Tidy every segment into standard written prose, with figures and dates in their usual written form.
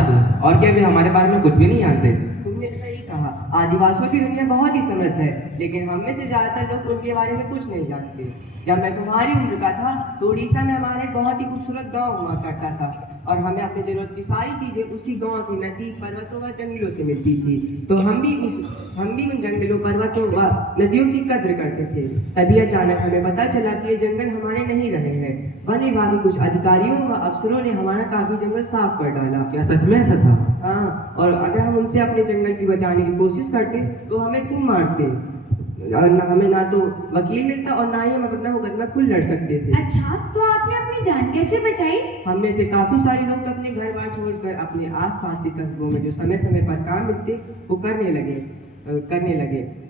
दादू, और क्या वे हमारे बारे में कुछ भी नहीं जानते? तुमने सही कहा, आदिवासियों की दुनिया बहुत ही समृद्ध है, लेकिन हम में से ज्यादातर लोग उनके बारे में कुछ नहीं जानते। जब मैं तुम्हारी उम्र का था तो उड़ीसा में हमारा एक बहुत ही खूबसूरत गांव हुआ करता था, और हमें अपनी जरूरत की सारी चीजें उसी गांव की नदी, पर्वतों व जंगलों से मिलती थी। तो हम भी उन जंगलों, पर्वतों व नदियों की कद्र करते थे। तभी अचानक हमें पता चला कि ये जंगल हमारे नहीं रहे हैं। वन विभाग के कुछ अधिकारियों व अफसरों ने हमारा काफी जंगल साफ कर डाला। क्या सच में ऐसा था? हाँ, और अगर हम उनसे अपने जंगल की बचाने की कोशिश करते तो हमें क्यों मारते, और हमें ना तो वकील मिलता और ना ही हम अपना मुकदमा खुद लड़ सकते थे। अच्छा, तो आपने अपनी जान कैसे बचाई? हम में से काफी सारे लोग तो अपने घर बार छोड़कर अपने आसपास के कस्बों में जो समय समय पर काम मिलते वो करने लगे।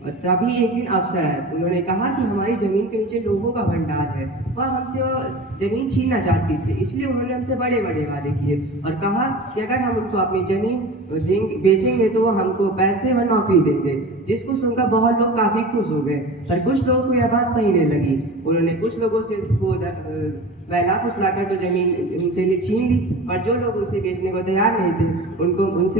और तभी एक दिन अफसर आए। उन्होंने कहा कि हमारी जमीन के नीचे लोगों का भंडार है, वह हमसे वो जमीन छीनना चाहती थी। इसलिए उन्होंने हमसे बड़े बड़े वादे किए और कहा कि अगर हम उनको अपनी जमीन बेचेंगे तो वो हमको पैसे व नौकरी देंगे, जिसको सुनकर बहुत लोग काफी खुश हो गए। पर कुछ लोगों को यह बात सही नहीं लगी। उन्होंने कुछ लोगों से बहला फुसलाकर तो जमीन उनसे ये छीन ली, पर जो लोग उसे बेचने को तैयार नहीं थे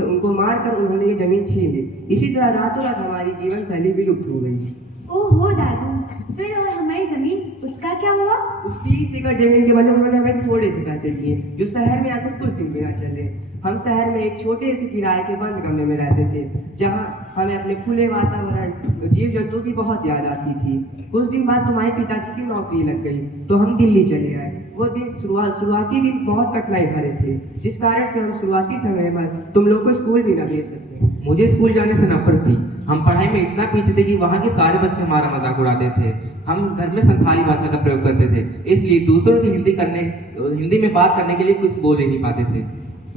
उनको मारकर उन्होंने ये जमीन छीन ली। इसी तरह रातों रात हमारी जीवन शैली विलुप्त हो गई। ओहो दादू, फिर और हमारी जमीन, उसका क्या हुआ? उस 30 एकड़ जमीन के बदले उन्होंने हमें थोड़े से पैसे दिए, जो शहर में आकर कुछ दिन बिना चले। हम शहर में एक छोटे से किराए के बंद कमरे में रहते थे, जहां हमें अपने खुले वातावरण, जीव जंतु की बहुत याद आती थी। कुछ दिन बाद तुम्हारे पिताजी की नौकरी लग गई तो हम दिल्ली चले आए। वो दिन शुरुआती दिन बहुत कठिनाई भरे थे, जिस कारण से हम शुरुआती समय पर तुम लोग को स्कूल भी न भेज सके। मुझे स्कूल जाने से नफरत थी। हम पढ़ाई में इतना पीछे थे कि वहाँ के सारे बच्चे हमारा मजाक उड़ाते थे। हम घर में संथाली भाषा का प्रयोग करते थे, इसलिए दूसरों से हिंदी में बात करने के लिए कुछ बोल ही नहीं पाते थे।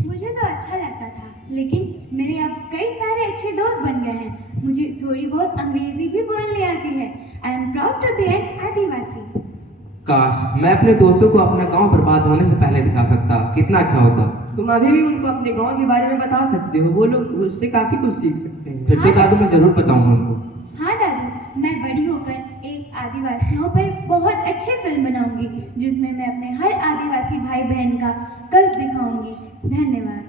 मुझे तो अच्छा लगता था, लेकिन मेरे अब कई सारे अच्छे दोस्त बन गए हैं। मुझे थोड़ी बहुत अंग्रेजी भी बोलने आती है। I am proud to be an Adivasi. काश मैं अपने दोस्तों को अपना गांव बर्बाद होने से पहले दिखा सकता, कितना अच्छा होता। तुम अभी भी उनको अपने गांव के बारे में बता सकते हो, वो लोग उससे काफी कुछ सीख सकते हैं। फिर तो दादू मैं जरूर बताऊंगा उनको। हाँ दादू, मैं बड़ी होकर एक आदिवासियों पर बहुत अच्छी फिल्म बनाऊंगी, जिसमें मैं अपने हर आदिवासी भाई बहन का कष्ट दिखाऊंगी। धन्यवाद।